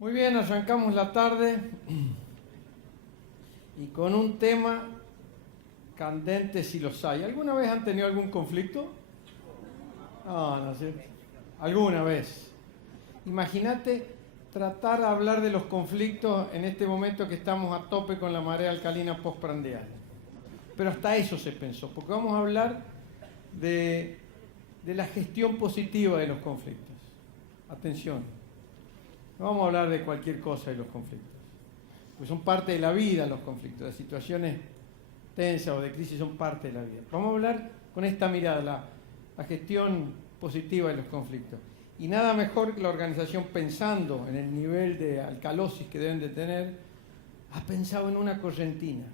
Muy bien, arrancamos la tarde y con un tema candente si los hay. ¿Alguna vez han tenido algún conflicto? No sé. ¿Alguna vez? Imagínate tratar de hablar de los conflictos en este momento que estamos a tope con la marea alcalina postprandial. Pero hasta eso se pensó, porque vamos a hablar de la gestión positiva de los conflictos. Atención. No vamos a hablar de cualquier cosa de los conflictos, pues son parte de la vida los conflictos, las situaciones tensas o de crisis son parte de la vida. Vamos a hablar con esta mirada, la gestión positiva de los conflictos. Y nada mejor que la organización, pensando en el nivel de alcalosis que deben de tener, ha pensado en una correntina.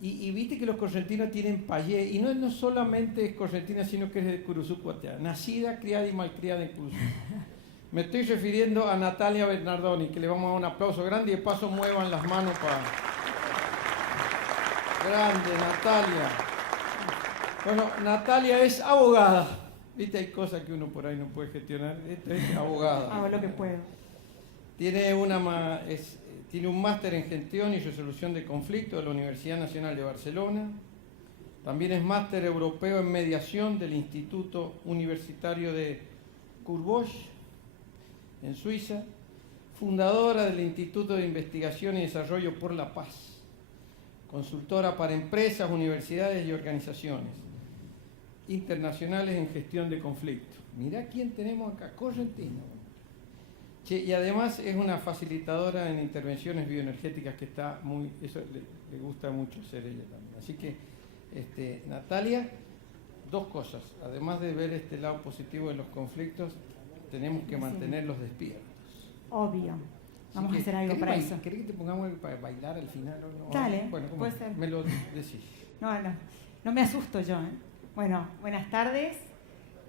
Y viste que los correntinos tienen payé, y no solamente es correntina, sino que es de Curuzú, Cuatea, nacida, criada y malcriada en Curuzú. Me estoy refiriendo a Natalia Bernardoni, que le vamos a dar un aplauso grande y de paso muevan las manos para... Grande, Natalia. Bueno, Natalia es abogada. Viste, hay cosas que uno por ahí no puede gestionar. Esta es abogada. Hago lo que puedo. Tiene un máster en gestión y resolución de conflictos de la Universidad Nacional de Barcelona. También es máster europeo en mediación del Instituto Universitario de Courbosch, en Suiza, fundadora del Instituto de Investigación y Desarrollo por la Paz, consultora para empresas, universidades y organizaciones internacionales en gestión de conflictos. Mirá quién tenemos acá, correntina. Y además es una facilitadora en intervenciones bioenergéticas que está muy, eso le gusta mucho hacer ella también. Así que, Natalia, dos cosas, además de ver este lado positivo de los conflictos, tenemos que mantenerlos despiertos. Obvio. Vamos a hacer algo para eso. ¿Querés que te pongamos algo para bailar al final? ¿O no? Dale, bueno, puede ser. Me lo decís. No me asusto yo. Bueno, buenas tardes.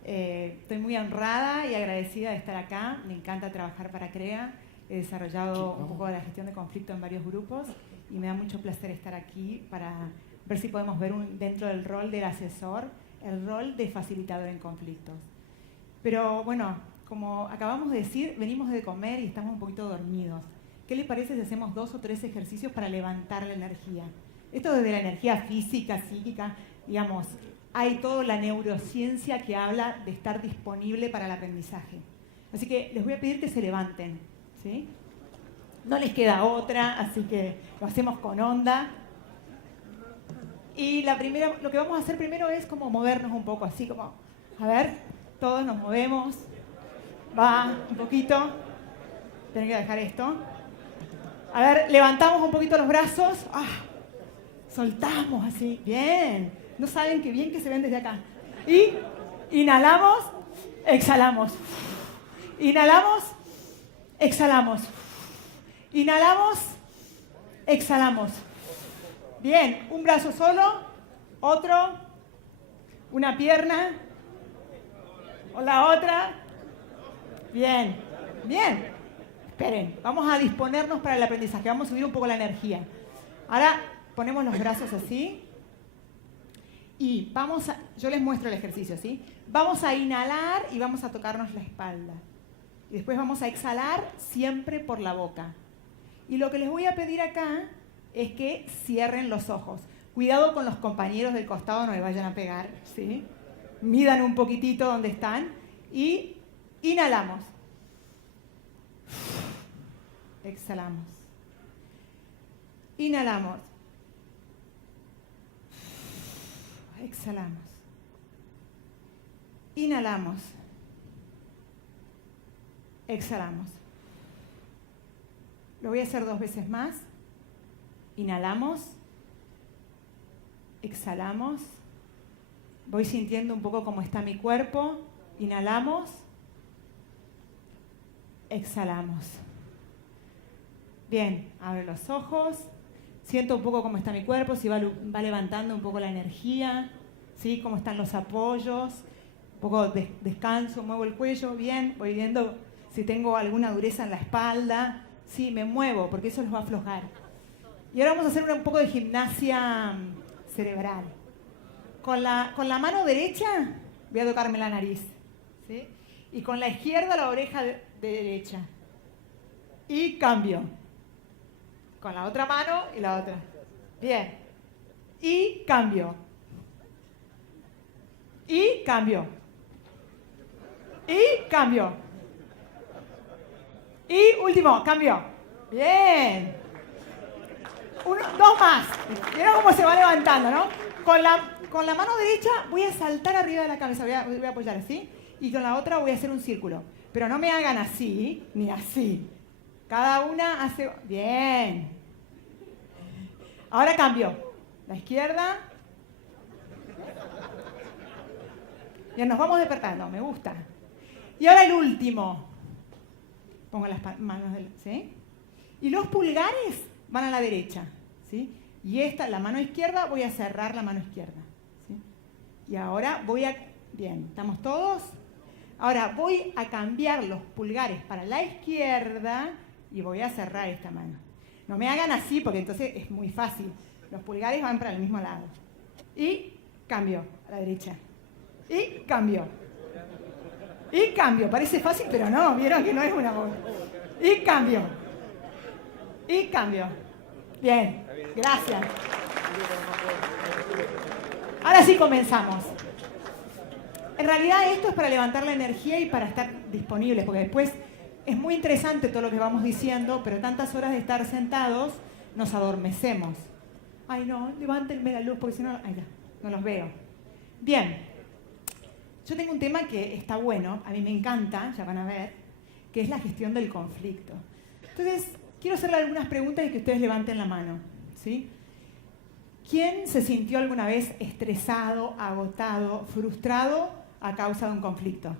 Estoy muy honrada y agradecida de estar acá. Me encanta trabajar para CREA. He desarrollado un poco de la gestión de conflicto en varios grupos y me da mucho placer estar aquí para ver si podemos ver dentro del rol del asesor, el rol de facilitador en conflictos. Pero bueno, como acabamos de decir, venimos de comer y estamos un poquito dormidos. ¿Qué les parece si hacemos 2 o 3 ejercicios para levantar la energía? Esto desde la energía física, psíquica, digamos, hay toda la neurociencia que habla de estar disponible para el aprendizaje. Así que les voy a pedir que se levanten, ¿sí? No les queda otra, así que lo hacemos con onda. Y lo que vamos a hacer primero es como movernos un poco, así como, a ver, todos nos movemos. Va, un poquito. Tienen que dejar esto. A ver, levantamos un poquito los brazos. Soltamos así. Bien. No saben qué bien que se ven desde acá. Y inhalamos, exhalamos. Inhalamos, exhalamos. Inhalamos, exhalamos. Bien, un brazo solo, otro, una pierna, o la otra. Bien, bien. Esperen, vamos a disponernos para el aprendizaje. Vamos a subir un poco la energía. Ahora ponemos los brazos así. Y yo les muestro el ejercicio, ¿sí? Vamos a inhalar y vamos a tocarnos la espalda. Y después vamos a exhalar siempre por la boca. Y lo que les voy a pedir acá es que cierren los ojos. Cuidado con los compañeros del costado, no le vayan a pegar, ¿sí? Midan un poquitito donde están y inhalamos. Exhalamos. Inhalamos. Exhalamos. Inhalamos. Exhalamos. Lo voy a hacer 2 veces más. Inhalamos. Exhalamos. Voy sintiendo un poco cómo está mi cuerpo. Inhalamos. Exhalamos. Bien, abro los ojos. Siento un poco cómo está mi cuerpo, si va levantando un poco la energía, ¿sí? Cómo están los apoyos. Un poco descanso, muevo el cuello. Bien, voy viendo si tengo alguna dureza en la espalda. Sí, me muevo porque eso los va a aflojar. Y ahora vamos a hacer un poco de gimnasia cerebral. Con la mano derecha voy a tocarme la nariz, ¿sí? Y con la izquierda la oreja derecha. y cambio. Con la otra mano y la otra. Bien. Y cambio. Y cambio. Y cambio. Y último, cambio. Bien. Dos más. ¿Vieron cómo se va levantando, no? Con la mano derecha voy a saltar arriba de la cabeza. Voy a apoyar así. Y con la otra voy a hacer un círculo. Pero no me hagan así, ni así. Cada una hace... Bien. Ahora cambio. La izquierda. Ya nos vamos despertando. Me gusta. Y ahora el último. Pongo las manos, ¿sí? Y los pulgares van a la derecha, ¿sí? Y la mano izquierda, voy a cerrar la mano izquierda, ¿sí? Y ahora bien, ¿estamos todos? Ahora voy a cambiar los pulgares para la izquierda y voy a cerrar esta mano. No me hagan así porque entonces es muy fácil. Los pulgares van para el mismo lado. Y cambio a la derecha. Y cambio. Y cambio. Parece fácil, pero no. Vieron que no es una bola. Y cambio. Y cambio. Bien. Gracias. Ahora sí comenzamos. En realidad esto es para levantar la energía y para estar disponibles, porque después es muy interesante todo lo que vamos diciendo, pero tantas horas de estar sentados nos adormecemos. Ay, no, levántenme la luz porque si no, ay, ya, no los veo. Bien, yo tengo un tema que está bueno, a mí me encanta, ya van a ver, que es la gestión del conflicto. Entonces, quiero hacerle algunas preguntas y que ustedes levanten la mano, ¿sí? ¿Quién se sintió alguna vez estresado, agotado, frustrado a causa de un conflicto?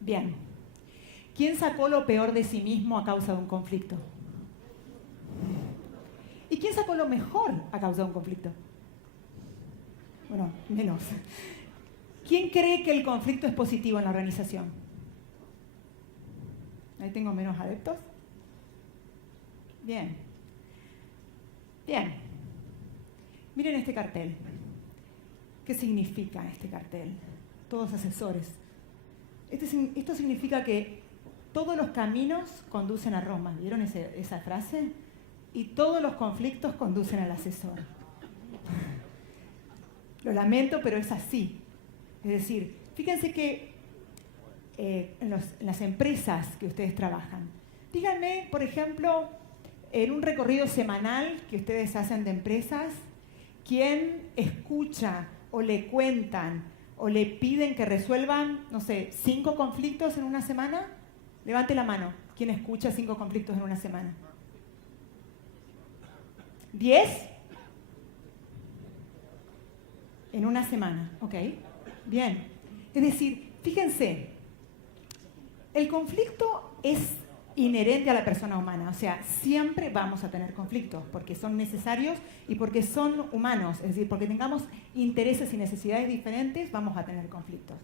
Bien. ¿Quién sacó lo peor de sí mismo a causa de un conflicto? ¿Y quién sacó lo mejor a causa de un conflicto? Bueno, menos. ¿Quién cree que el conflicto es positivo en la organización? Ahí tengo menos adeptos. Bien. Bien. Miren este cartel. ¿Qué significa este cartel? Todos asesores. Esto significa que todos los caminos conducen a Roma. ¿Vieron esa frase? Y todos los conflictos conducen al asesor. Lo lamento, pero es así. Es decir, fíjense que en las empresas que ustedes trabajan, díganme, por ejemplo, en un recorrido semanal que ustedes hacen de empresas, ¿quién escucha o le cuentan o le piden que resuelvan, no sé, 5 conflictos en una semana? Levante la mano. ¿Quién escucha 5 conflictos en una semana? ¿10? En una semana, ¿ok? Bien. Es decir, fíjense, el conflicto es inherente a la persona humana, o sea, siempre vamos a tener conflictos porque son necesarios y porque son humanos, es decir, porque tengamos intereses y necesidades diferentes, vamos a tener conflictos.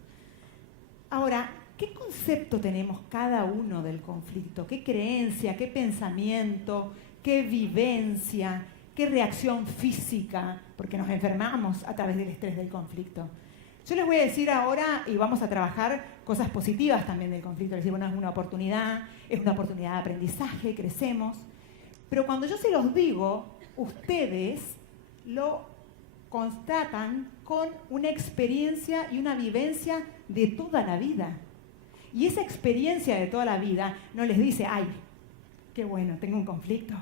Ahora, ¿qué concepto tenemos cada uno del conflicto? ¿Qué creencia, qué pensamiento, qué vivencia, qué reacción física? Porque nos enfermamos a través del estrés del conflicto. Yo les voy a decir ahora, y vamos a trabajar cosas positivas también del conflicto, es decir, bueno, es una oportunidad de aprendizaje, crecemos. Pero cuando yo se los digo, ustedes lo constatan con una experiencia y una vivencia de toda la vida. Y esa experiencia de toda la vida no les dice, ay, qué bueno, tengo un conflicto,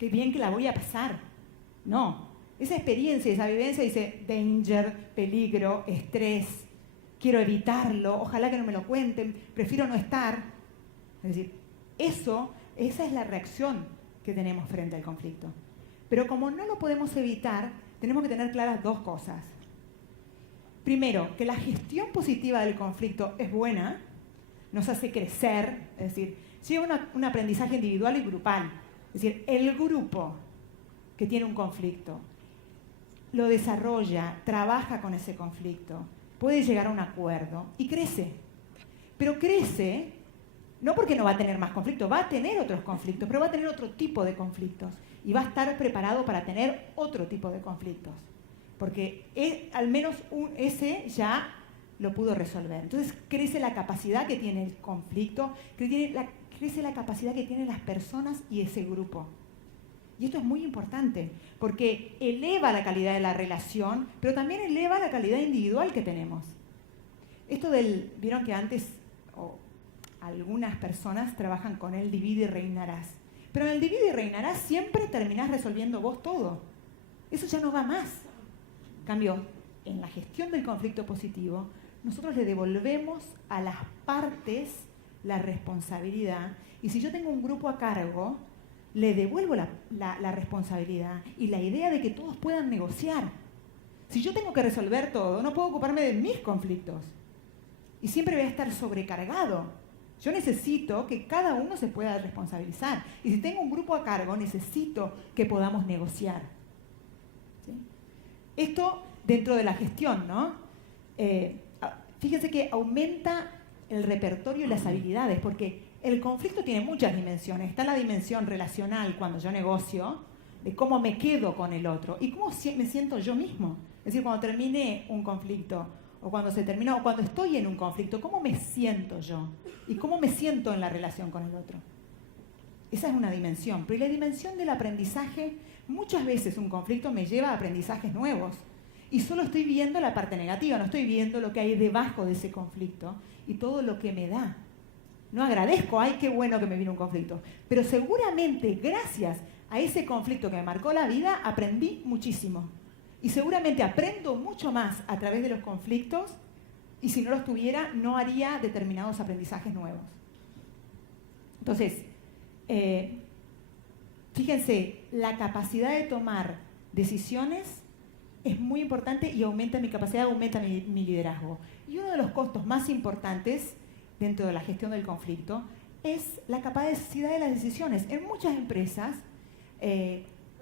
qué bien que la voy a pasar. No. Esa experiencia, esa vivencia dice danger, peligro, estrés, quiero evitarlo, ojalá que no me lo cuenten, prefiero no estar. Es decir, esa es la reacción que tenemos frente al conflicto. Pero como no lo podemos evitar, tenemos que tener claras 2 cosas. Primero, que la gestión positiva del conflicto es buena, nos hace crecer, es decir, lleva un aprendizaje individual y grupal. Es decir, el grupo que tiene un conflicto lo desarrolla, trabaja con ese conflicto, puede llegar a un acuerdo y crece. Pero crece no porque no va a tener más conflictos, va a tener otros conflictos, pero va a tener otro tipo de conflictos y va a estar preparado para tener otro tipo de conflictos. Porque al menos ese ya lo pudo resolver. Entonces crece la capacidad que tiene el conflicto, crece la capacidad que tienen las personas y ese grupo. Y esto es muy importante, porque eleva la calidad de la relación, pero también eleva la calidad individual que tenemos. Vieron que antes algunas personas trabajan con el divide y reinarás. Pero en el divide y reinarás siempre terminás resolviendo vos todo. Eso ya no va más. En cambio, en la gestión del conflicto positivo, nosotros le devolvemos a las partes la responsabilidad. Y si yo tengo un grupo a cargo, le devuelvo la responsabilidad y la idea de que todos puedan negociar. Si yo tengo que resolver todo, no puedo ocuparme de mis conflictos. Y siempre voy a estar sobrecargado. Yo necesito que cada uno se pueda responsabilizar. Y si tengo un grupo a cargo, necesito que podamos negociar. ¿Sí? Esto dentro de la gestión, ¿no? Fíjense que aumenta el repertorio y las habilidades, porque el conflicto tiene muchas dimensiones. Está la dimensión relacional cuando yo negocio, de cómo me quedo con el otro y cómo me siento yo mismo. Es decir, cuando termine un conflicto, o cuando se termina, o cuando estoy en un conflicto, ¿cómo me siento yo? ¿Y cómo me siento en la relación con el otro? Esa es una dimensión. Pero la dimensión del aprendizaje, muchas veces un conflicto me lleva a aprendizajes nuevos. Y solo estoy viendo la parte negativa, no estoy viendo lo que hay debajo de ese conflicto y todo lo que me da. No agradezco, ay, qué bueno que me vino un conflicto. Pero seguramente, gracias a ese conflicto que me marcó la vida, aprendí muchísimo. Y seguramente aprendo mucho más a través de los conflictos y si no los tuviera, no haría determinados aprendizajes nuevos. Entonces, fíjense, la capacidad de tomar decisiones es muy importante y aumenta mi capacidad, aumenta mi liderazgo. Y uno de los costos más importantes dentro de la gestión del conflicto es la capacidad de las decisiones. En muchas empresas,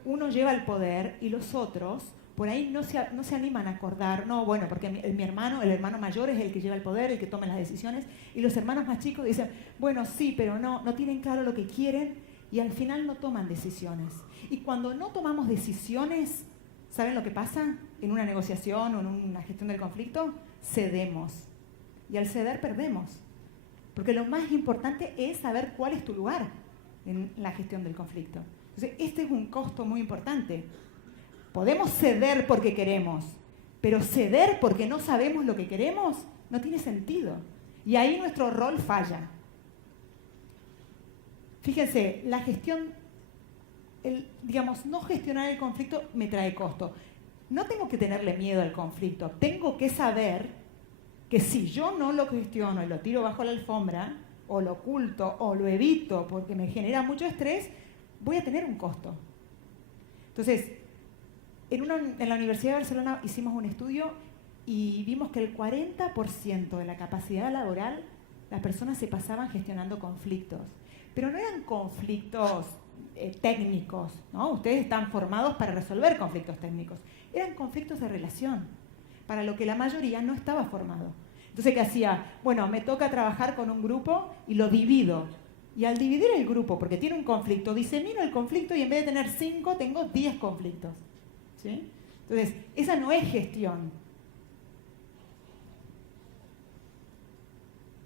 uno lleva el poder y los otros por ahí no se animan a acordar, no, bueno, porque el hermano mayor es el que lleva el poder, el que toma las decisiones, y los hermanos más chicos dicen, bueno, sí, pero no tienen claro lo que quieren y al final no toman decisiones. Y cuando no tomamos decisiones, ¿saben lo que pasa en una negociación o en una gestión del conflicto? Cedemos. Y al ceder perdemos. Porque lo más importante es saber cuál es tu lugar en la gestión del conflicto. Entonces, este es un costo muy importante. Podemos ceder porque queremos, pero ceder porque no sabemos lo que queremos no tiene sentido. Y ahí nuestro rol falla. Fíjense, la gestión, no gestionar el conflicto me trae costo. No tengo que tenerle miedo al conflicto, tengo que saber que si yo no lo gestiono y lo tiro bajo la alfombra, o lo oculto, o lo evito porque me genera mucho estrés, voy a tener un costo. Entonces, en la Universidad de Barcelona hicimos un estudio y vimos que el 40% de la capacidad laboral, las personas se pasaban gestionando conflictos. Pero no eran conflictos técnicos, ¿no? Ustedes están formados para resolver conflictos técnicos. Eran conflictos de relación, para lo que la mayoría no estaba formado. Entonces, ¿qué hacía? Bueno, me toca trabajar con un grupo y lo divido. Y al dividir el grupo, porque tiene un conflicto, disemino el conflicto y en vez de tener 5, tengo 10 conflictos. ¿Sí? Entonces, esa no es gestión.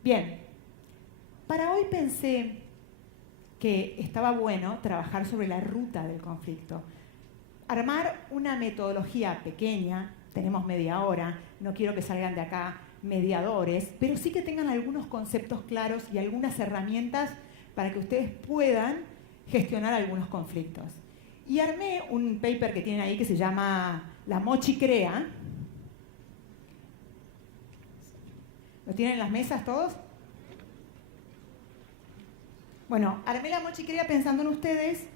Bien, para hoy pensé que estaba bueno trabajar sobre la ruta del conflicto. Armar una metodología pequeña, tenemos media hora, no quiero que salgan de acá mediadores, pero sí que tengan algunos conceptos claros y algunas herramientas para que ustedes puedan gestionar algunos conflictos. Y armé un paper que tienen ahí que se llama La Mochi Crea. ¿Lo tienen en las mesas todos? Bueno, armé La Mochi Crea pensando en ustedes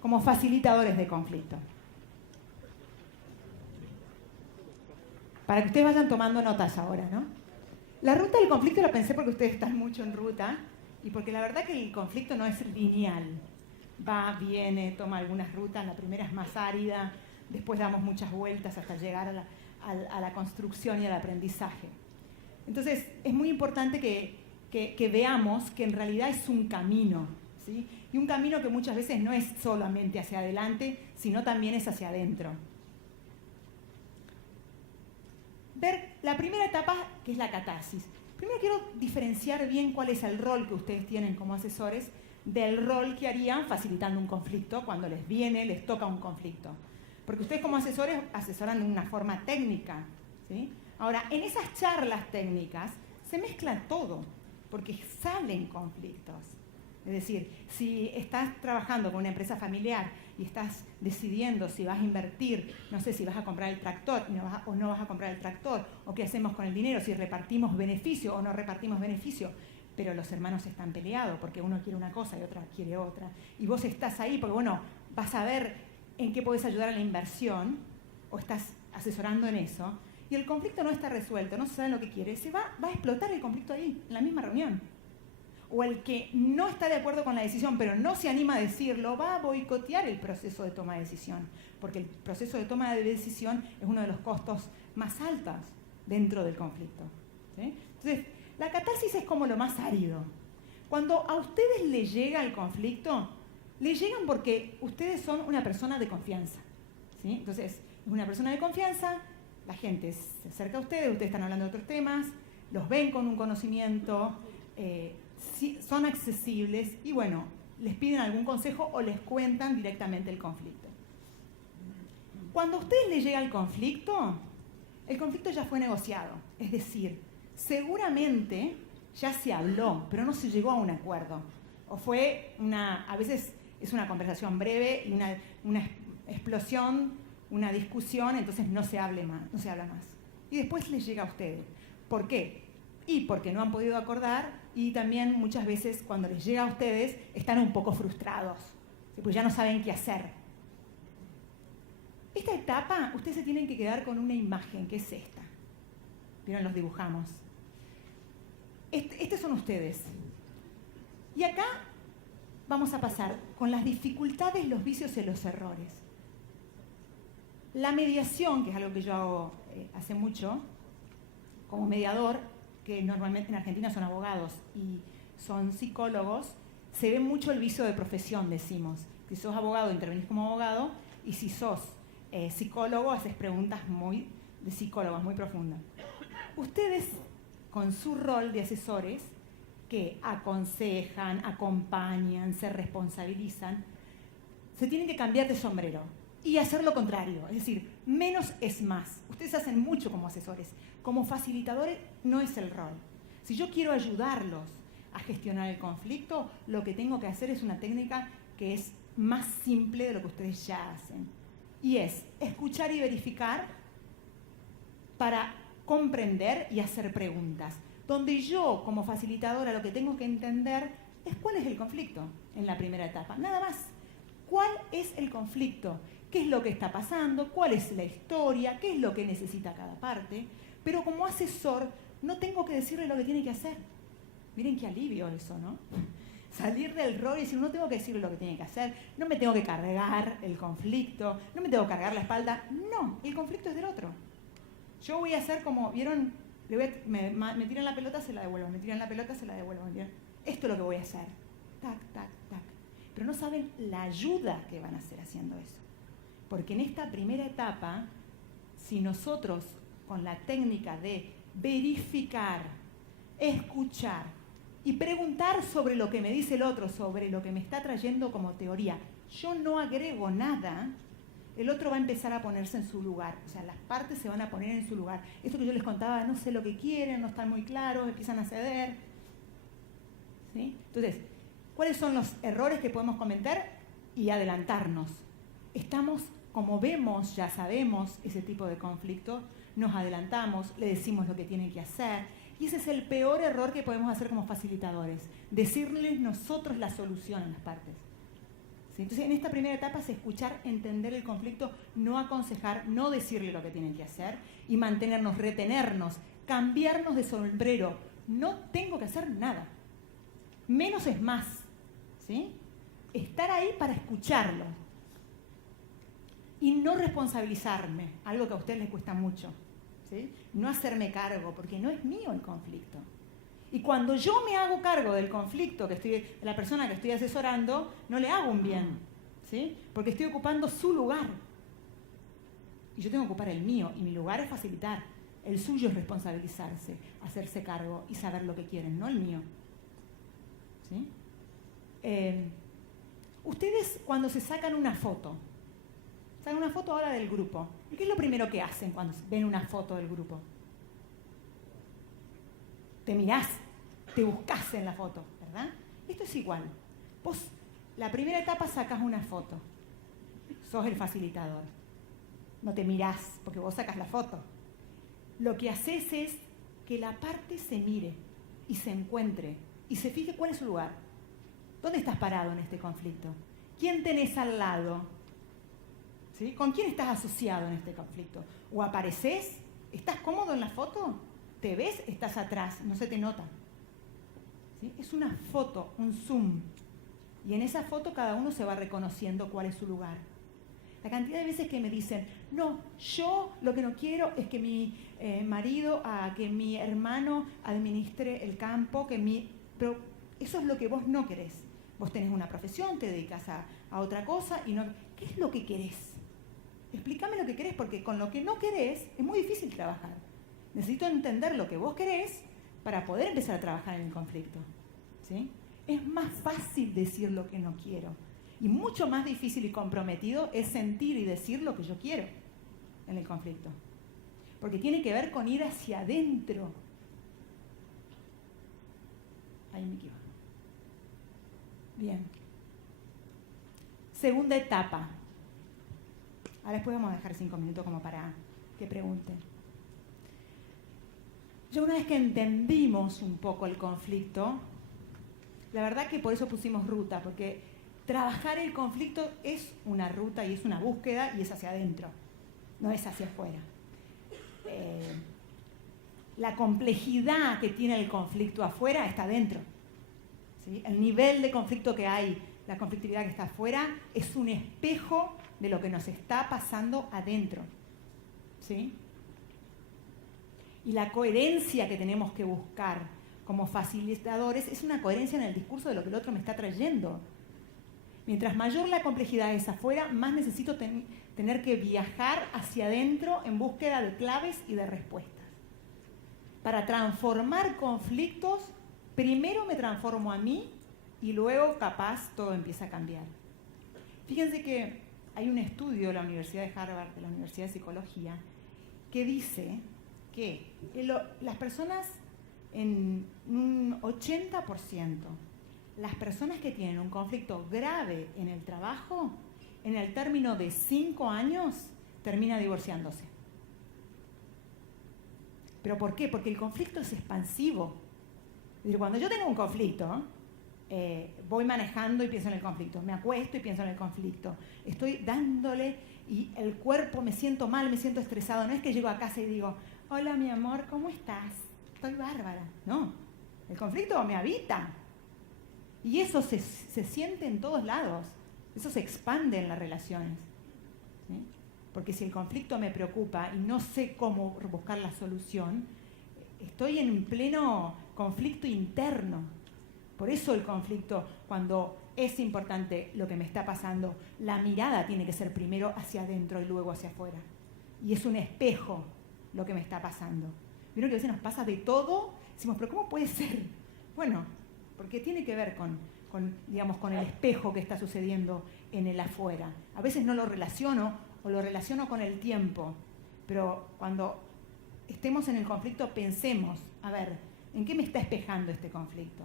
como facilitadores de conflicto. Para que ustedes vayan tomando notas ahora, ¿no? La ruta del conflicto la pensé porque ustedes están mucho en ruta y porque la verdad que el conflicto no es lineal. Va, viene, toma algunas rutas, la primera es más árida, después damos muchas vueltas hasta llegar a la construcción y al aprendizaje. Entonces, es muy importante que veamos que en realidad es un camino, ¿sí? Y un camino que muchas veces no es solamente hacia adelante, sino también es hacia adentro. ver la primera etapa, que es la catarsis. Primero quiero diferenciar bien cuál es el rol que ustedes tienen como asesores del rol que harían facilitando un conflicto cuando les toca un conflicto. Porque ustedes como asesores asesoran de una forma técnica, ¿sí? Ahora, en esas charlas técnicas se mezcla todo, porque salen conflictos. Es decir, si estás trabajando con una empresa familiar y estás decidiendo si vas a invertir, no sé si vas a comprar el tractor o no vas a comprar el tractor, o qué hacemos con el dinero, si repartimos beneficio o no repartimos beneficio, pero los hermanos están peleados porque uno quiere una cosa y otro quiere otra, y vos estás ahí porque, bueno, vas a ver en qué podés ayudar a la inversión, o estás asesorando en eso, y el conflicto no está resuelto, no se sabe lo que quiere, va a explotar el conflicto ahí, en la misma reunión. O el que no está de acuerdo con la decisión, pero no se anima a decirlo, va a boicotear el proceso de toma de decisión, porque el proceso de toma de decisión es uno de los costos más altos dentro del conflicto, ¿sí? Entonces, la catarsis es como lo más árido. Cuando a ustedes les llega el conflicto, les llegan porque ustedes son una persona de confianza, ¿sí? Entonces, es una persona de confianza, la gente se acerca a ustedes están hablando de otros temas, los ven con un conocimiento, son accesibles y, bueno, les piden algún consejo o les cuentan directamente el conflicto. Cuando a ustedes les llega el conflicto ya fue negociado. Es decir, seguramente ya se habló, pero no se llegó a un acuerdo. O fue a veces es una conversación breve y una explosión, una discusión, entonces no se habla más. Y después les llega a ustedes. ¿Por qué? Y porque no han podido acordar, y también muchas veces cuando les llega a ustedes están un poco frustrados, ¿sí? Pues ya no saben qué hacer. Esta etapa ustedes se tienen que quedar con una imagen, que es esta. ¿Vieron? Los dibujamos. Estos son ustedes. Y acá vamos a pasar con las dificultades, los vicios y los errores. La mediación, que es algo que yo hago hace mucho, como mediador, que normalmente en Argentina son abogados y son psicólogos, se ve mucho el vicio de profesión, decimos. Si sos abogado, intervenís como abogado, y si sos psicólogo, haces preguntas de psicólogos muy profundas. Ustedes, con su rol de asesores, que aconsejan, acompañan, se responsabilizan, se tienen que cambiar de sombrero y hacer lo contrario, es decir, menos es más. Ustedes hacen mucho como asesores. Como facilitadores no es el rol. Si yo quiero ayudarlos a gestionar el conflicto, lo que tengo que hacer es una técnica que es más simple de lo que ustedes ya hacen. Y es escuchar y verificar para comprender y hacer preguntas. Donde yo, como facilitadora, lo que tengo que entender es cuál es el conflicto en la primera etapa. Nada más. ¿Cuál es el conflicto? ¿Qué es lo que está pasando? ¿Cuál es la historia? ¿Qué es lo que necesita cada parte? Pero como asesor no tengo que decirle lo que tiene que hacer. Miren qué alivio eso, ¿no? Salir del rol y decir, no tengo que decirle lo que tiene que hacer, no me tengo que cargar el conflicto, no me tengo que cargar la espalda. No, el conflicto es del otro. Yo voy a hacer como, ¿vieron? Me tiran la pelota, se la devuelvo, me tiran la pelota, se la devuelvo. Esto es lo que voy a hacer. Tac, tac, tac. Pero no saben la ayuda que van a hacer haciendo eso. Porque en esta primera etapa, si nosotros, con la técnica de verificar, escuchar y preguntar sobre lo que me dice el otro, sobre lo que me está trayendo como teoría, yo no agrego nada, el otro va a empezar a ponerse en su lugar. O sea, las partes se van a poner en su lugar. Esto que yo les contaba, no sé lo que quieren, no están muy claros, empiezan a ceder. ¿Sí? Entonces, ¿cuáles son los errores que podemos cometer? Y adelantarnos. Estamos, como vemos, ya sabemos ese tipo de conflicto, nos adelantamos, le decimos lo que tienen que hacer, y ese es el peor error que podemos hacer como facilitadores, decirles nosotros la solución a las partes. ¿Sí? Entonces, en esta primera etapa es escuchar, entender el conflicto, no aconsejar, no decirle lo que tienen que hacer, y mantenernos, retenernos, cambiarnos de sombrero. No tengo que hacer nada. Menos es más. ¿Sí? Estar ahí para escucharlo. Y no responsabilizarme, algo que a ustedes les cuesta mucho. ¿Sí? No hacerme cargo, porque no es mío el conflicto. Y cuando yo me hago cargo del conflicto de la persona que estoy asesorando, no le hago un bien, ¿sí? Porque estoy ocupando su lugar. Y yo tengo que ocupar el mío, y mi lugar es facilitar. El suyo es responsabilizarse, hacerse cargo y saber lo que quieren, no el mío. ¿Sí? Ustedes cuando se sacan una foto ahora del grupo, ¿qué es lo primero que hacen cuando ven una foto del grupo? Te mirás, te buscás en la foto, ¿verdad? Esto es igual. Vos, la primera etapa sacás una foto. Sos el facilitador. No te mirás porque vos sacas la foto. Lo que haces es que la parte se mire y se encuentre y se fije cuál es su lugar. ¿Dónde estás parado en este conflicto? ¿Quién tenés al lado? ¿Sí? ¿Con quién estás asociado en este conflicto? ¿O apareces? ¿Estás cómodo en la foto? ¿Te ves? Estás atrás, no se te nota. ¿Sí? Es una foto, un zoom. Y en esa foto cada uno se va reconociendo cuál es su lugar. La cantidad de veces que me dicen, no, yo lo que no quiero es que mi marido, que mi hermano administre el campo, pero eso es lo que vos no querés. Vos tenés una profesión, te dedicas a otra cosa y no... ¿Qué es lo que querés? Explícame lo que querés, porque con lo que no querés es muy difícil trabajar. Necesito entender lo que vos querés para poder empezar a trabajar en el conflicto. ¿Sí? Es más fácil decir lo que no quiero. Y mucho más difícil y comprometido es sentir y decir lo que yo quiero en el conflicto. Porque tiene que ver con ir hacia adentro. Ahí me equivoco. Bien. Segunda etapa. Ahora después vamos a dejar 5 minutos como para que pregunten. Ya una vez que entendimos un poco el conflicto, la verdad que por eso pusimos ruta, porque trabajar el conflicto es una ruta y es una búsqueda y es hacia adentro, no es hacia afuera. La complejidad que tiene el conflicto afuera está adentro. ¿Sí? El nivel de conflicto que hay, la conflictividad que está afuera, es un espejo de lo que nos está pasando adentro. ¿Sí? Y la coherencia que tenemos que buscar como facilitadores es una coherencia en el discurso de lo que el otro me está trayendo. Mientras mayor la complejidad es afuera, más necesito tener que viajar hacia adentro en búsqueda de claves y de respuestas. Para transformar conflictos, primero me transformo a mí y luego capaz todo empieza a cambiar. Fíjense que hay un estudio de la Universidad de Harvard, de la Universidad de Psicología, que dice que las personas, en un 80%, las personas que tienen un conflicto grave en el trabajo, en el término de 5 años, termina divorciándose. ¿Pero por qué? Porque el conflicto es expansivo. Es decir, cuando yo tengo un conflicto, voy manejando y pienso en el conflicto, me acuesto y pienso en el conflicto, estoy dándole y el cuerpo, me siento mal, me siento estresado. No es que llego a casa y digo, hola mi amor, ¿cómo estás? Estoy bárbara. No, el conflicto me habita. Y eso se siente en todos lados. Eso se expande en las relaciones. ¿Sí? Porque si el conflicto me preocupa y no sé cómo buscar la solución, estoy en pleno conflicto interno. Por eso el conflicto, cuando es importante lo que me está pasando, la mirada tiene que ser primero hacia adentro y luego hacia afuera. Y es un espejo lo que me está pasando. Vieron que a veces nos pasa de todo, decimos, pero ¿cómo puede ser? Bueno, porque tiene que ver con el espejo que está sucediendo en el afuera. A veces no lo relaciono o lo relaciono con el tiempo, pero cuando estemos en el conflicto pensemos, a ver, ¿en qué me está espejando este conflicto?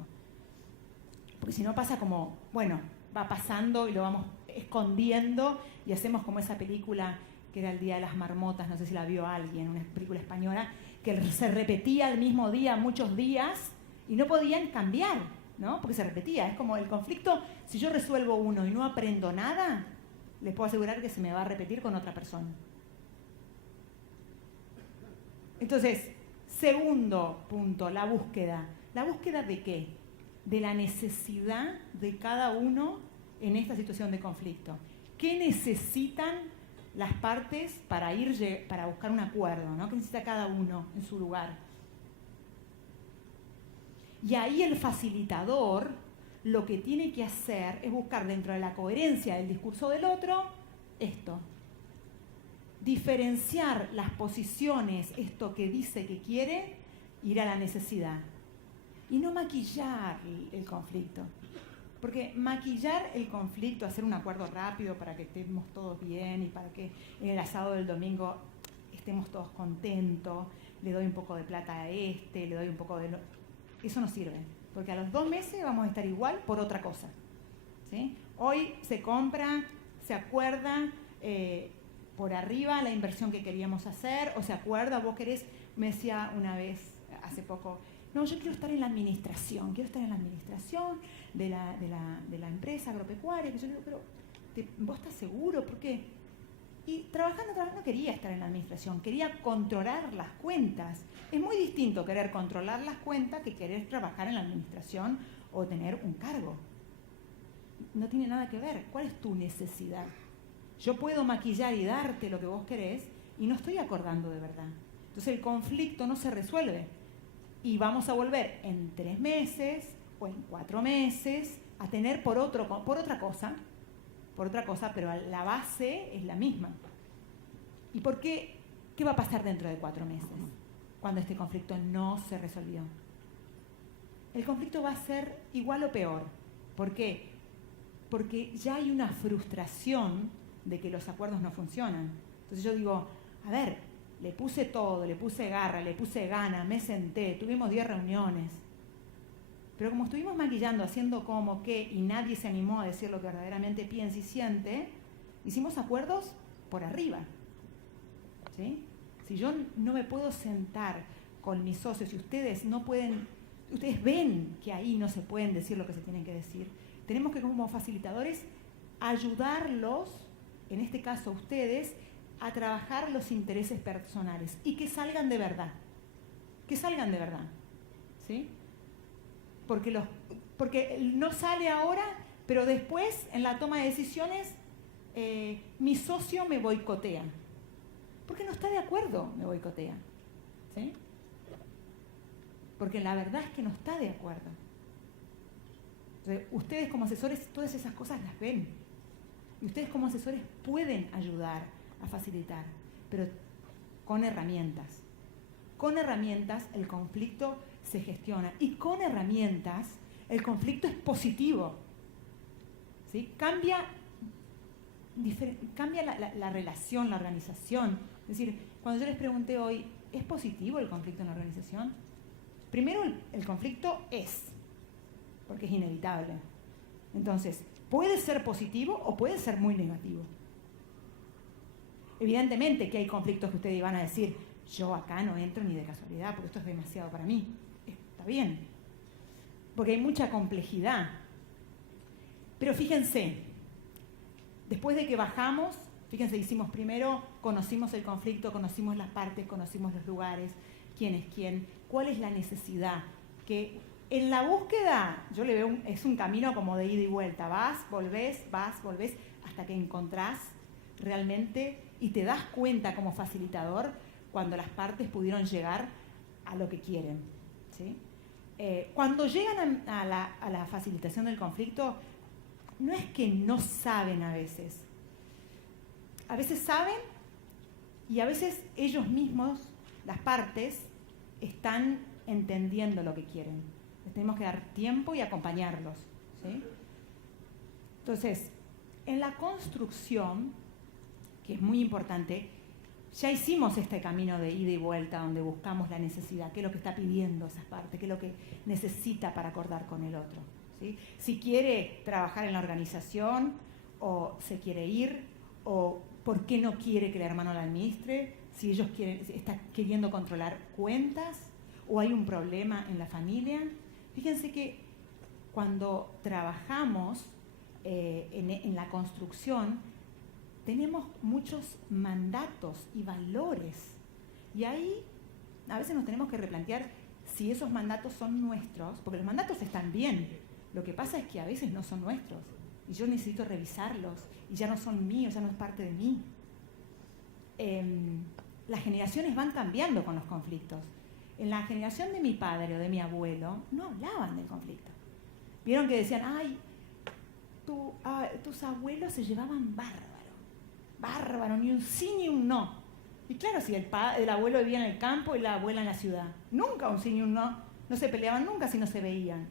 Porque si no pasa como, bueno, va pasando y lo vamos escondiendo y hacemos como esa película que era El Día de las Marmotas, no sé si la vio alguien, una película española, que se repetía el mismo día muchos días y no podían cambiar, ¿no? Porque se repetía. Es como el conflicto, si yo resuelvo uno y no aprendo nada, les puedo asegurar que se me va a repetir con otra persona. Entonces, segundo punto, la búsqueda. ¿La búsqueda de qué? De la necesidad de cada uno en esta situación de conflicto. ¿Qué necesitan las partes para buscar un acuerdo, ¿no? ¿Qué necesita cada uno en su lugar? Y ahí el facilitador lo que tiene que hacer es buscar dentro de la coherencia del discurso del otro esto. diferenciar las posiciones, esto que dice que quiere, ir a la necesidad. Y no maquillar el conflicto. Porque maquillar el conflicto, hacer un acuerdo rápido para que estemos todos bien y para que en el asado del domingo estemos todos contentos, le doy un poco de plata a este, le doy un poco de... Eso no sirve, porque a los 2 meses vamos a estar igual por otra cosa. ¿Sí? Hoy se compra, se acuerda por arriba la inversión que queríamos hacer, o se acuerda, vos querés, me decía una vez, hace poco, no, yo quiero estar en la administración, de la empresa agropecuaria, que yo digo, pero ¿vos estás seguro? ¿Por qué? Y trabajando no quería estar en la administración, quería controlar las cuentas. Es muy distinto querer controlar las cuentas que querer trabajar en la administración o tener un cargo. No tiene nada que ver. ¿Cuál es tu necesidad? Yo puedo maquillar y darte lo que vos querés y no estoy acordando de verdad. Entonces el conflicto no se resuelve. Y vamos a volver en 3 meses o en 4 meses a tener por otra cosa, pero la base es la misma. ¿Y por qué? ¿Qué va a pasar dentro de 4 meses cuando este conflicto no se resolvió? El conflicto va a ser igual o peor. ¿Por qué? Porque ya hay una frustración de que los acuerdos no funcionan. Entonces yo digo, a ver, le puse todo, le puse garra, le puse gana, me senté, tuvimos 10 reuniones. Pero como estuvimos maquillando, haciendo como que, y nadie se animó a decir lo que verdaderamente piensa y siente, hicimos acuerdos por arriba. ¿Sí? Si yo no me puedo sentar con mis socios y ustedes no pueden, ustedes ven que ahí no se pueden decir lo que se tienen que decir, tenemos que como facilitadores ayudarlos, en este caso ustedes, a trabajar los intereses personales y que salgan de verdad. Que salgan de verdad. ¿Sí? Porque no sale ahora, pero después, en la toma de decisiones, mi socio me boicotea. Porque no está de acuerdo, me boicotea. ¿Sí? Porque la verdad es que no está de acuerdo. Entonces, ustedes como asesores todas esas cosas las ven. Y ustedes como asesores pueden ayudar a facilitar, pero con herramientas. Con herramientas el conflicto se gestiona y con herramientas el conflicto es positivo. ¿Sí? Cambia la relación, la organización. Es decir, cuando yo les pregunté hoy, ¿es positivo el conflicto en la organización? Primero, el conflicto es, porque es inevitable. Entonces, puede ser positivo o puede ser muy negativo. Evidentemente que hay conflictos que ustedes van a decir, yo acá no entro ni de casualidad porque esto es demasiado para mí. Está bien, porque hay mucha complejidad. Pero fíjense, después de que bajamos, fíjense, hicimos primero, conocimos el conflicto, conocimos las partes, conocimos los lugares, quién es quién, cuál es la necesidad. Que en la búsqueda, yo le veo, es un camino como de ida y vuelta, vas, volvés, hasta que encontrás realmente y te das cuenta como facilitador cuando las partes pudieron llegar a lo que quieren. ¿Sí? Cuando llegan a la facilitación del conflicto, no es que no saben a veces saben y a veces ellos mismos, las partes, están entendiendo lo que quieren. Les tenemos que dar tiempo y acompañarlos. ¿Sí? Entonces, en la construcción, que es muy importante, ya hicimos este camino de ida y vuelta donde buscamos la necesidad, qué es lo que está pidiendo esas partes, qué es lo que necesita para acordar con el otro. ¿Sí? Si quiere trabajar en la organización o se quiere ir o por qué no quiere que el hermano la administre, si ellos quieren, si está queriendo controlar cuentas o hay un problema en la familia. Fíjense que cuando trabajamos en la construcción, tenemos muchos mandatos y valores. Y ahí a veces nos tenemos que replantear si esos mandatos son nuestros, porque los mandatos están bien. Lo que pasa es que a veces no son nuestros. Y yo necesito revisarlos. Y ya no son míos, ya no es parte de mí. Las generaciones van cambiando con los conflictos. En la generación de mi padre o de mi abuelo, no hablaban del conflicto. Vieron que decían, ay, tus abuelos se llevaban bárbaro. bárbaro, ni un sí ni un no. Y claro, si el abuelo vivía en el campo y la abuela en la ciudad. Nunca un sí ni un no. No se peleaban nunca si no se veían,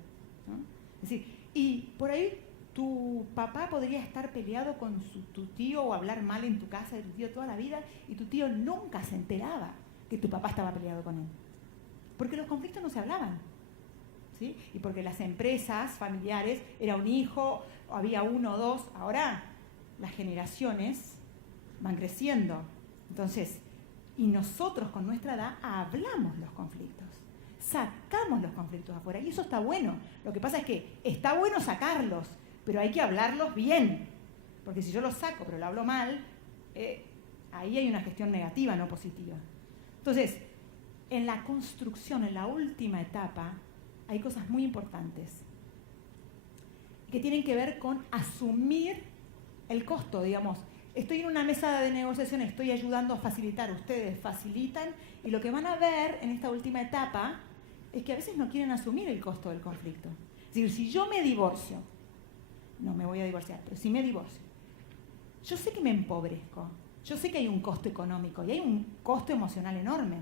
¿no? Es decir, y por ahí tu papá podría estar peleado con tu tío o hablar mal en tu casa de tu tío toda la vida y tu tío nunca se enteraba que tu papá estaba peleado con él. Porque los conflictos no se hablaban, ¿sí? Y porque las empresas familiares era un hijo, o había uno o dos. Ahora las generaciones van creciendo. Entonces, y nosotros con nuestra edad hablamos los conflictos, sacamos los conflictos afuera. Y eso está bueno. Lo que pasa es que está bueno sacarlos, pero hay que hablarlos bien. Porque si yo los saco, pero lo hablo mal, ahí hay una gestión negativa, no positiva. Entonces, en la construcción, en la última etapa, hay cosas muy importantes que tienen que ver con asumir el costo, digamos. Estoy en una mesa de negociación, estoy ayudando a facilitar, ustedes facilitan, y lo que van a ver en esta última etapa es que a veces no quieren asumir el costo del conflicto. Es decir, si yo me divorcio, no me voy a divorciar, pero si me divorcio, yo sé que me empobrezco, yo sé que hay un costo económico y hay un costo emocional enorme.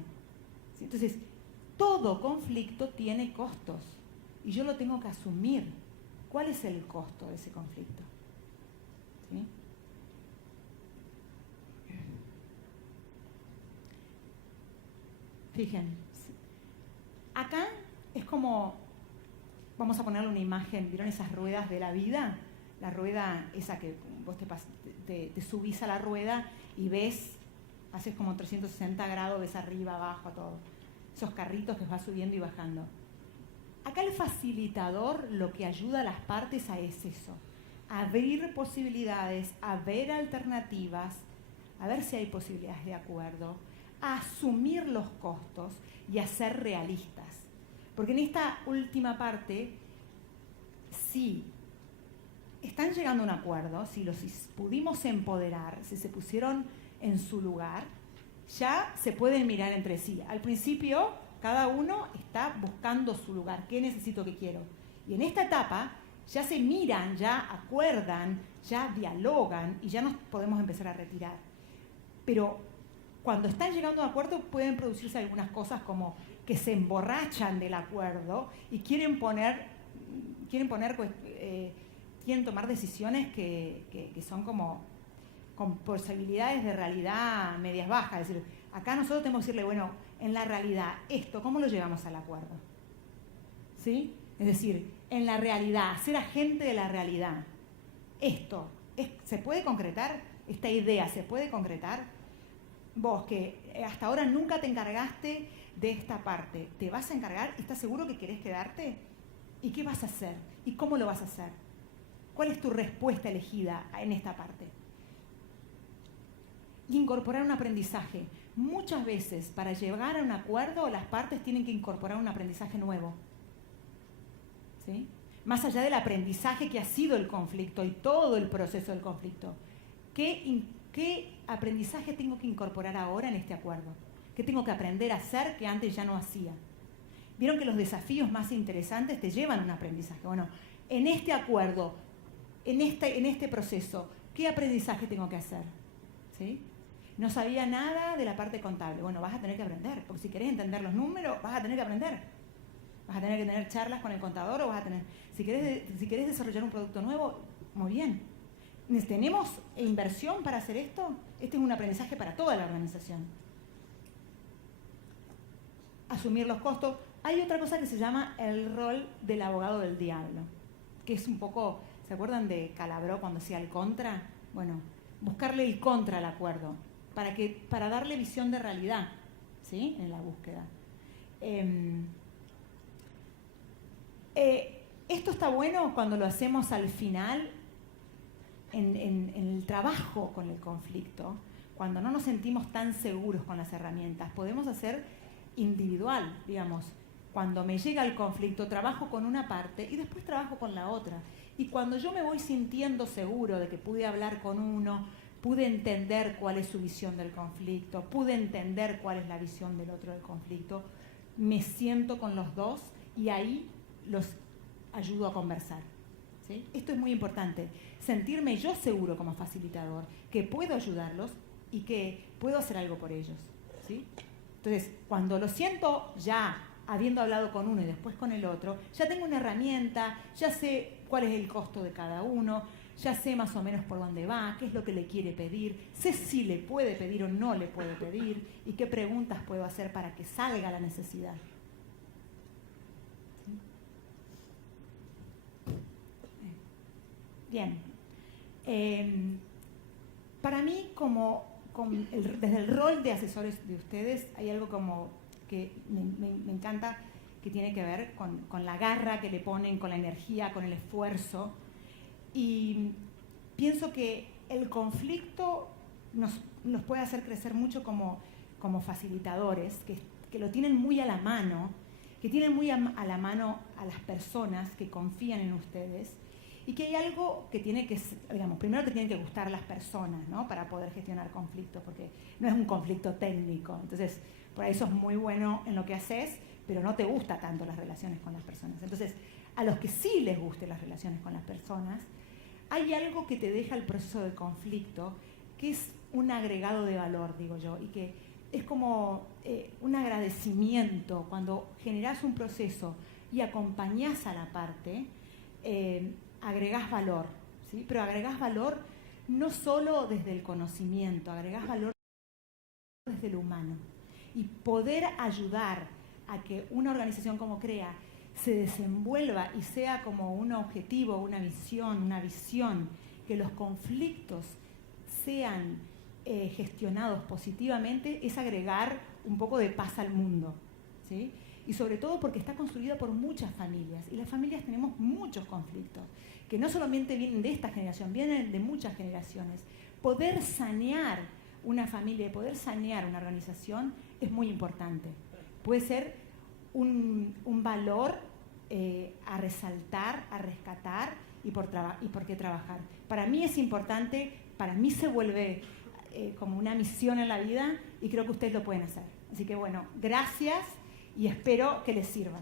¿Sí? Entonces, todo conflicto tiene costos y yo lo tengo que asumir. ¿Cuál es el costo de ese conflicto? ¿Sí? Fíjense, acá es como, vamos a ponerle una imagen, ¿vieron esas ruedas de la vida? La rueda esa que vos te subís a la rueda y ves, haces como 360 grados, ves arriba, abajo, todo. Esos carritos que vas subiendo y bajando. Acá el facilitador lo que ayuda a las partes es eso, a abrir posibilidades, a ver alternativas, a ver si hay posibilidades de acuerdo, a asumir los costos y a ser realistas. Porque en esta última parte, si están llegando a un acuerdo, si los pudimos empoderar, si se pusieron en su lugar, ya se pueden mirar entre sí. Al principio, cada uno está buscando su lugar. ¿Qué necesito, qué quiero? Y en esta etapa, ya se miran, ya acuerdan, ya dialogan y ya nos podemos empezar a retirar. Pero cuando están llegando a un acuerdo pueden producirse algunas cosas como que se emborrachan del acuerdo y quieren tomar decisiones que son como con posibilidades de realidad medias bajas. Es decir, acá nosotros tenemos que decirle, bueno, en la realidad, esto, ¿cómo lo llevamos al acuerdo? ¿Sí? Es decir, en la realidad, ser agente de la realidad. Esto, ¿se puede concretar? ¿Esta idea se puede concretar? Vos que hasta ahora nunca te encargaste de esta parte, ¿te vas a encargar? ¿Estás seguro que querés quedarte? ¿Y qué vas a hacer? ¿Y cómo lo vas a hacer? ¿Cuál es tu respuesta elegida en esta parte? Incorporar un aprendizaje. Muchas veces, para llegar a un acuerdo, las partes tienen que incorporar un aprendizaje nuevo. ¿Sí? Más allá del aprendizaje que ha sido el conflicto y todo el proceso del conflicto. ¿Qué aprendizaje tengo que incorporar ahora en este acuerdo? ¿Qué tengo que aprender a hacer que antes ya no hacía? Vieron que los desafíos más interesantes te llevan a un aprendizaje. Bueno, en este acuerdo, en este proceso, ¿qué aprendizaje tengo que hacer? ¿Sí? No sabía nada de la parte contable. Bueno, vas a tener que aprender, porque si querés entender los números, vas a tener que aprender. Vas a tener que tener charlas con el contador o vas a tener... Si querés desarrollar un producto nuevo, muy bien. ¿Tenemos inversión para hacer esto? Este es un aprendizaje para toda la organización. Asumir los costos. Hay otra cosa que se llama el rol del abogado del diablo, que es un poco... ¿Se acuerdan de Calabró cuando hacía el contra? Bueno, buscarle el contra al acuerdo, para darle visión de realidad, ¿sí? En la búsqueda. Esto está bueno cuando lo hacemos al final, en el trabajo con el conflicto, cuando no nos sentimos tan seguros con las herramientas. Podemos hacer individual, digamos. Cuando me llega el conflicto, trabajo con una parte y después trabajo con la otra. Y cuando yo me voy sintiendo seguro de que pude hablar con uno, pude entender cuál es su visión del conflicto, pude entender cuál es la visión del otro del conflicto, me siento con los dos y ahí los ayudo a conversar. ¿Sí? esto es muy importante, sentirme yo seguro como facilitador, que puedo ayudarlos y que puedo hacer algo por ellos, ¿sí? Entonces, cuando lo siento ya habiendo hablado con uno y después con el otro, ya tengo una herramienta, ya sé cuál es el costo de cada uno, ya sé más o menos por dónde va, qué es lo que le quiere pedir, sé si le puede pedir o no le puede pedir y qué preguntas puedo hacer para que salga la necesidad. Bien. Para mí, desde el rol de asesores de ustedes, hay algo como que me encanta, que tiene que ver con la garra que le ponen, con la energía, con el esfuerzo. Y pienso que el conflicto nos puede hacer crecer mucho como facilitadores, que lo tienen muy a la mano, que tienen muy a la mano a las personas que confían en ustedes, y que hay algo que tiene que, digamos, primero te tienen que gustar las personas, ¿no? Para poder gestionar conflictos, porque no es un conflicto técnico. Entonces, por ahí sos muy bueno en lo que haces, pero no te gusta tanto las relaciones con las personas. Entonces, a los que sí les gusten las relaciones con las personas, hay algo que te deja el proceso de conflicto, que es un agregado de valor, digo yo, y que es como un agradecimiento cuando generás un proceso y acompañás a la parte, agregás valor, ¿sí? Pero agregás valor no solo desde el conocimiento, agregás valor desde lo humano. Y poder ayudar a que una organización como CREA se desenvuelva y sea como un objetivo, una visión, que los conflictos sean gestionados positivamente, es agregar un poco de paz al mundo, ¿sí? Y sobre todo porque está construida por muchas familias, y las familias tenemos muchos conflictos, que no solamente vienen de esta generación, vienen de muchas generaciones. Poder sanear una familia, poder sanear una organización es muy importante. Puede ser un valor a resaltar, a rescatar y por qué trabajar. Para mí es importante, para mí se vuelve como una misión en la vida, y creo que ustedes lo pueden hacer. Así que bueno, gracias y espero que les sirva.